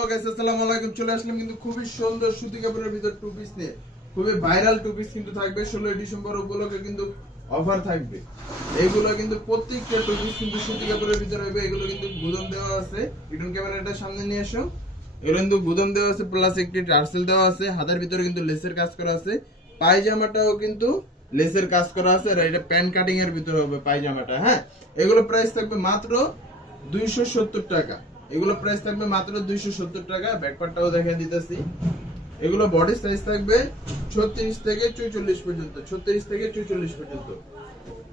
তো গাইস আসসালামু আলাইকুম, চলে আসলাম কিন্তু খুবই সুন্দর সুতি কাপড়ের ভিতর টু পিস নিয়ে। খুবই ভাইরাল টু পিস কিন্তু থাকবে 16 ডিসেম্বর উপলক্ষে কিন্তু অফার থাকবে। এইগুলো কিন্তু প্রত্যেকটা টু পিস কিন্তু সুতি কাপড়ের ভিতর হবে। এগুলো কিন্তু গুদম দেওয়া আছে, রিটার্ন ক্যামেরাটা সামনে নিয়ে আসো। এগুলো কিন্তু গুদম দেওয়া আছে প্লাস একটি টার্সেল দেওয়া আছে, হাতের ভিতরে কিন্তু লেসের কাজ করা আছে। পায়জামাটাও কিন্তু লেসের কাজ করা আছে, আর এটা প্যান্ট কাটিং এর ভিতরে হবে পায়জামাটা। হ্যাঁ, এগুলো প্রাইস থাকবে মাত্র 270 টাকা। এগুলো প্রাইস থাকবে মাত্র 270 টাকা। ব্যাকপার্টটাও দেখিয়ে দিতেছি। এগুলো বডি সাইজ থাকবে 36 থেকে 44 পর্যন্ত, 36 থেকে 44 পর্যন্ত।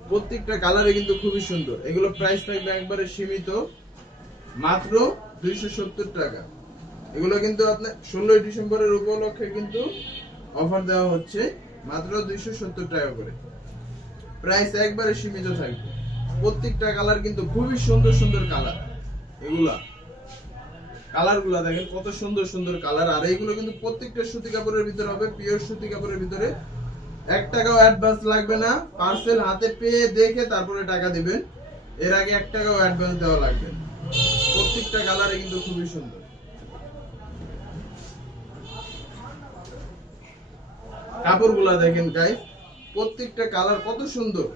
প্রত্যেকটা কালারে কিন্তু খুবই সুন্দর। এগুলো প্রাইস থাকবে একবারে সীমিত, মাত্র 270 টাকা। এগুলো কিন্তু আপনার 16 ডিসেম্বরের উপলক্ষে কিন্তু অফার দেওয়া হচ্ছে, মাত্র 270 টাকা করে। প্রাইস একবারে সীমিত থাকবে। প্রত্যেকটা কালার কিন্তু খুবই সুন্দর সুন্দর কালার। এগুলা কালার গুলা দেখেন কত সুন্দর সুন্দর কালার। আর এইগুলো কিন্তু প্রত্যেকটা সুতি কাপড়ের ভিতরে হবে, পিওর সুতি কাপড়ের ভিতরে। 1 টাকাও অ্যাডভান্স লাগবে না, পার্সেল হাতে পেয়ে দেখে তারপরে টাকা দিবেন। এর আগে 1 টাকাও অ্যাডভান্স দেওয়া লাগবে না। প্রত্যেকটা কালারে কিন্তু খুবই সুন্দর। কাপড়গুলা দেখেন গাইস, প্রত্যেকটা কালার কত সুন্দর।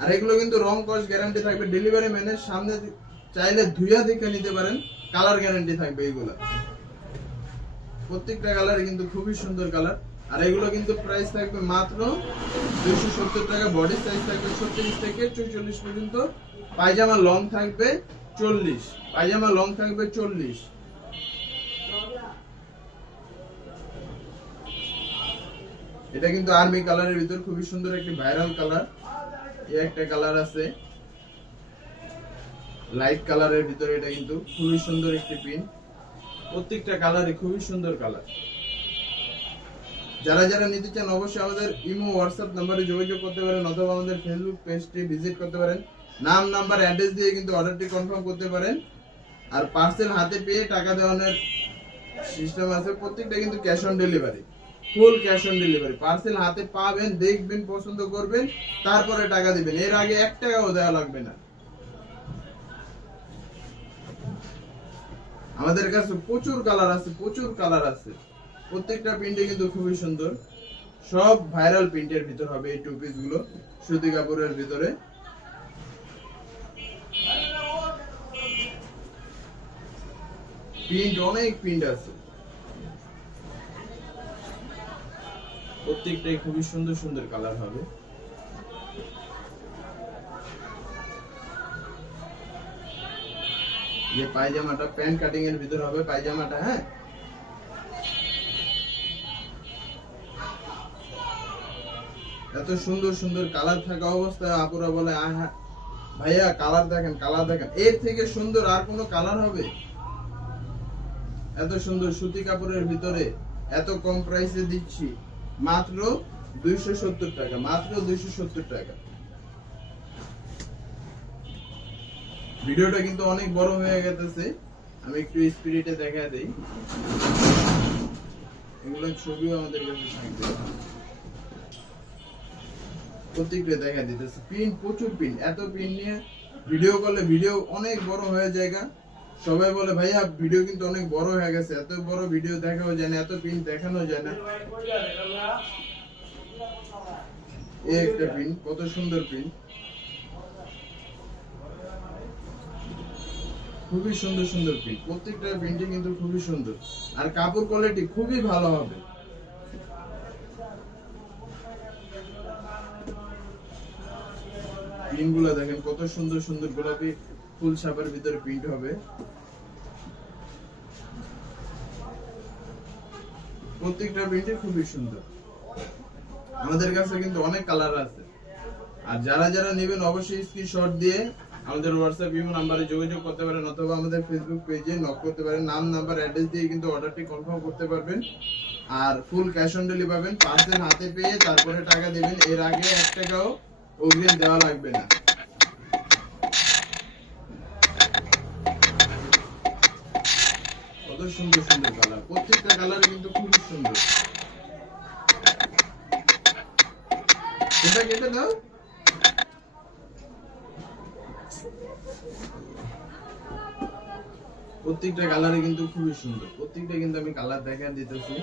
আর এগুলো কিন্তু রং কস গ্যারান্টি থাকবে। ডেলিভারি ম্যানের সামনে চাইলে ধুইয়া দেখে নিতে পারেন, কালার গ্যারান্টি থাকবে। এইগুলা প্রত্যেকটা কালার কিন্তু খুবই সুন্দর কালার। আর এগুলো কিন্তু প্রাইস থাকবে মাত্র 270 টাকা। বডি সাইজ থাকবে 36 থেকে 44 পর্যন্ত। পায়জামা লং থাকবে 40, পায়জামা লং থাকবে 40। এটা কিন্তু আর্মি কালারের ভিতর খুবই সুন্দর একটি ভাইরাল কালার। এই একটা কালার আছে লাইট কালারের ভিতরে, এটা কিন্তু খুবই সুন্দর একটি প্রিন্ট। প্রত্যেকটা কালারে খুবই সুন্দর কালার। যারা যারা নিতে চান অবশ্যই আমাদের ইমো হোয়াটসঅ্যাপ নম্বরে যোগাযোগ করতে পারেন, অথবা আমাদের ফেসবুক পেজটি ভিজিট করতে পারেন। নাম নাম্বার অ্যাড্রেস দিয়ে কিন্তু অর্ডারটি কনফার্ম করতে পারেন। আর পার্সেল হাতে পেয়ে টাকা দেওয়ানোর সিস্টেম আছে। প্রত্যেকটা কিন্তু cash on delivery, full cash on delivery. Parcel হাতে পাবেন, দেখবেন, পছন্দ করবেন, তারপরে টাকা দিবেন। এর আগে 1 টাকাও দেওয়া লাগবে না। আমাদের কাছে প্রচুর কালার আছে, প্রচুর কালার আছে। প্রত্যেকটা প্রিন্টে কিন্তু খুবই সুন্দর। সব ভাইরাল প্রিন্টের ভিতর হবে এই টু পিস গুলো, সুতি কাপড়ের ভিতরে। প্রিন্ট অনেক প্রিন্ট আছে, প্রত্যেকটাই খুবই সুন্দর সুন্দর কালার হবে। ये পায়জামাটা প্যান্ট কাটিং এর ভিতর হবে পায়জামাটা। হ্যাঁ, এত সুন্দর সুন্দর কালার থাকা অবস্থায় আপুরা বলে আহা ভাইয়া কালার দেখেন, কালার দেখেন। এর থেকে সুন্দর আর কোনো কালার হবে? এত সুন্দর সুতি কাপড়ের ভিতরে এত কম প্রাইসে দিচ্ছি, মাত্র 270 টাকা, মাত্র 270 টাকা। ভিডিওটা কিন্তু অনেক বড় হয়ে গেছে, আমি একটু স্পিরিটে দেখা দেই। এগুলো ছবিও আমাদের কাছে থাকবে, প্রত্যেকটা দেখা দিতেছে। প্রিন্ট প্রচুর প্রিন্ট, এত প্রিন্ট নিয়ে ভিডিও করলে ভিডিও অনেক বড় হয়ে যায়। সবাই বলে ভাইয়া ভিডিও কিন্তু অনেক বড় হয়ে গেছে, এত বড় ভিডিও দেখাও যায় না, এত প্রিন্ট দেখানো যায় না। এই একটা প্রিন্ট, কত সুন্দর প্রিন্ট, খুবই সুন্দর সুন্দর প্রিন্ট। প্রত্যেকটা প্রিন্টই কিন্তু খুবই সুন্দর। আর কাপড় কোয়ালিটি খুবই ভালো হবে। প্রিন্টগুলো দেখেন কত সুন্দর সুন্দর। গোলাপি ফুল ছাপার ভিতরে প্রিন্ট হবে। প্রত্যেকটা প্রিন্টই খুবই সুন্দর। আমাদের কাছে কিন্তু অনেক কালার আছে। আর যারা যারা নেবেন অবশ্যই স্ক্রিনশট দিয়ে আমাদের হোয়াটসঅ্যাপ ইমো নাম্বারে যোগাযোগ করতে পারেন, অথবা আমাদের ফেসবুক পেজে নক করতে পারেন। নাম নাম্বার অ্যাড্রেস দিয়ে কিন্তু অর্ডারটি কনফার্ম করতে পারবেন। আর ফুল ক্যাশ অন ডেলিভারি পাবেন, পার্সেল হাতে পেয়ে তারপরে টাকা দিবেন। এর আগে 1 টাকাও অগ্রিম দেওয়া লাগবে না। কত সুন্দর সুন্দর কালার, প্রত্যেকটা কালার কিন্তু খুবই সুন্দর। এটা কেটে দাও। প্রত্যেকটা কালারে কিন্তু খুবই সুন্দর, প্রত্যেকটা কিন্তু আমি কালার দেখা দিতেছি।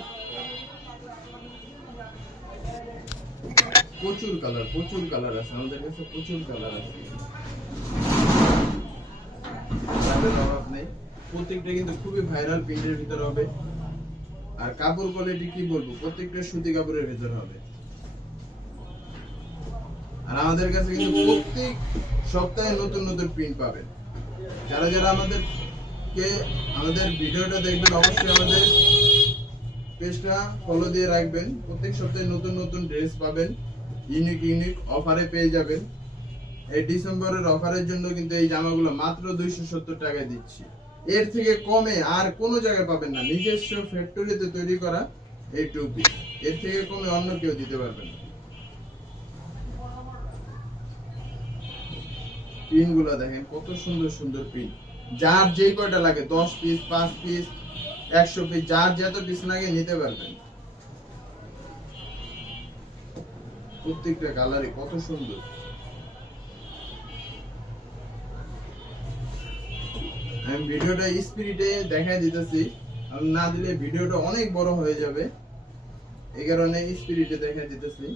প্রচুর কালার আছে আমাদের কাছে, প্রচুর কালার আছে, কালারের অভাব নেই। প্রত্যেকটা কিন্তু খুবই ভাইরাল প্রিন্টের ভিতর হবে। আর কাপড় কোয়ালিটি কি বলবো, প্রত্যেকটা সুতি কাপড়ের ভিতর হবে। আর আমাদের কাছে কিন্তু প্রত্যেক সপ্তাহে নতুন নতুন প্রিন্ট পাবেন। যারা যারা আমাদের ভিডিওটা দেখবেন অবশ্যই আমাদের পেজটা ফলো দিয়ে রাখবেন। প্রত্যেক সপ্তাহে নতুন নতুন ড্রেস পাবেন, ইউনিক অফারে পেয়ে যাবেন। এই ডিসেম্বরের অফারের জন্য কিন্তু এই জামাগুলো মাত্র 270 টাকায় দিচ্ছি। এর থেকে কমে আর কোনো জায়গায় পাবেন না, নিজস্ব ফ্যাক্টরিতে তৈরি করা এই টু পিস, এর থেকে কমে অন্য কেউ দিতে পারবেন না। পিন গুলো দেখেন কত সুন্দর সুন্দর পিন, যার যেই কয়টা লাগে 10 পিস 5 পিস 100 পিস, যার যত পিস লাগে নিতে পারবেন। প্রত্যেকটা কালারে কত সুন্দর। আমি ভিডিওটা স্পিডে দেখাই দিতেছি, না দিলে ভিডিওটা অনেক বড় হয়ে যাবে, এই কারণে স্পিডে দেখাই দিতেছি।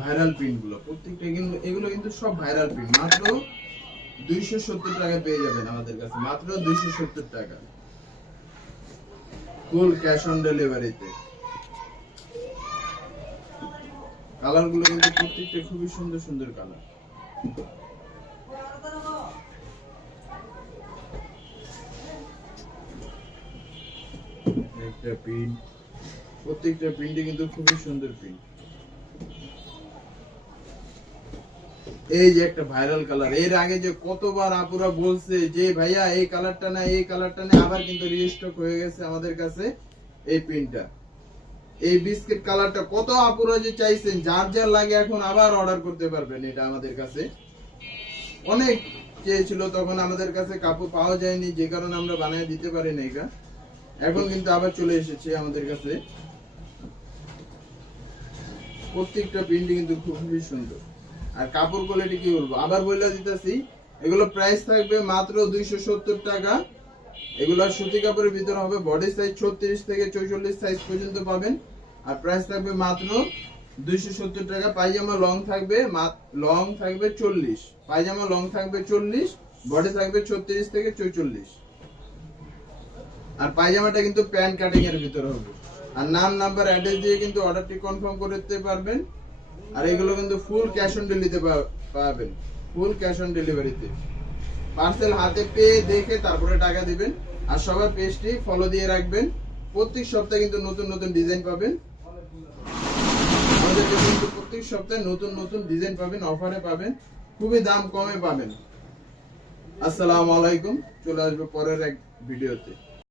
ভাইরাল প্রিন্ট গুলো প্রত্যেকটা কিন্তু, এগুলো কিন্তু সব ভাইরাল প্রিন্ট। মাত্র 270 টাকা পেয়ে যাবেন আমাদের কাছে, মাত্র 270 টাকা, ফুল ক্যাশ অন ডেলিভারিতে। কালার গুলো কিন্তু প্রত্যেকটা খুবই সুন্দর সুন্দর কালার। একটা প্রিন্ট, প্রত্যেকটা প্রিন্টে কিন্তু খুবই সুন্দর প্রিন্ট। এই যে একটা ভাইরাল কালার, এর আগে যে কতবার আপুরা বলছে যে ভাইয়া এই কালারটা না এই কালারটা না, আবার কিন্তু রিস্টক হয়ে গেছে আমাদের কাছে এই প্রিন্টটা। এই বিস্কিট কালারটা কত আপুরা যে চাইছেন, যার যার লাগে এখন আবার অর্ডার করতে পারবেন। এটা আমাদের কাছে অনেক চেয়েছিল, তখন আমাদের কাছে কাপড় পাওয়া যায়নি, যে কারণে আমরা বানিয়ে দিতে পারি না। এটা এখন কিন্তু আবার চলে এসেছে আমাদের কাছে। প্রত্যেকটা প্রিন্ট কিন্তু খুবই সুন্দর। আর কাপড় কোয়ালিটি কি বলবো, আবার বলে দিতেছি, এগুলো প্রাইস থাকবে মাত্র 270 টাকা। এগুলো সুতি কাপড়ের ভিতর হবে, বডি সাইজ 36 থেকে 44 সাইজ পর্যন্ত পাবেন। আর প্রাইস থাকবে মাত্র 270 টাকা। পায়জামা লং থাকবে 40, পায়জামা লং থাকবে 40, বডি থাকবে 36 থেকে 44। আর পায়জামাটা কিন্তু প্যান্ট কাটিং এর ভিতর হবে। আর নাম নাম্বার অ্যাড্রেস দিয়ে কিন্তু অর্ডারটি কনফার্ম করতে পারবেন। আর এগুলো কিন্তু ফুল ক্যাশ অন ডেলিভারিতে পাবেন, ফুল ক্যাশ অন ডেলিভারিতে। পার্সেল হাতে পেয়ে দেখে তারপরে টাকা দিবেন। আর সবার পেজটি ফলো দিয়ে রাখবেন, প্রত্যেক সপ্তাহে কিন্তু নতুন নতুন ডিজাইন পাবেন। আমাদের কিন্তু প্রত্যেক সপ্তাহে নতুন নতুন ডিজাইন পাবেন, অফারে পাবেন, খুবই দাম কমে পাবেন। আসসালামু আলাইকুম, চলে আসবে পরের এক ভিডিওতে।